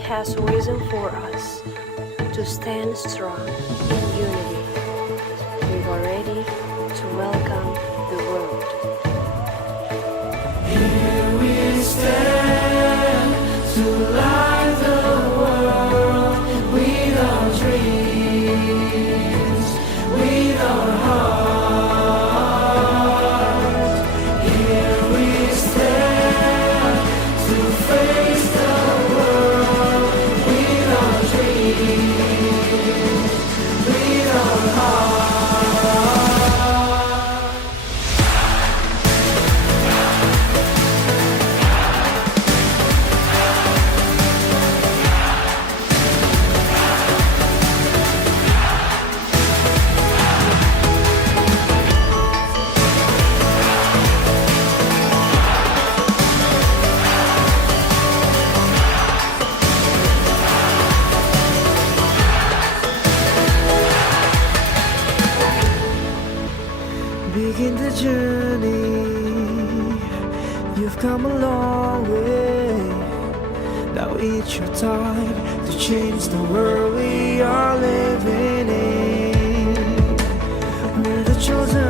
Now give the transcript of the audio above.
has risen for us to stand strong in unity. We are ready to welcome the world. Here we stand to light the world with our dreams, with our heart. Here we stand to face the world with our dreams, with our heart. Begin the journey. You've come a long way. Now it's your time to change the world we are living in. We're the chosen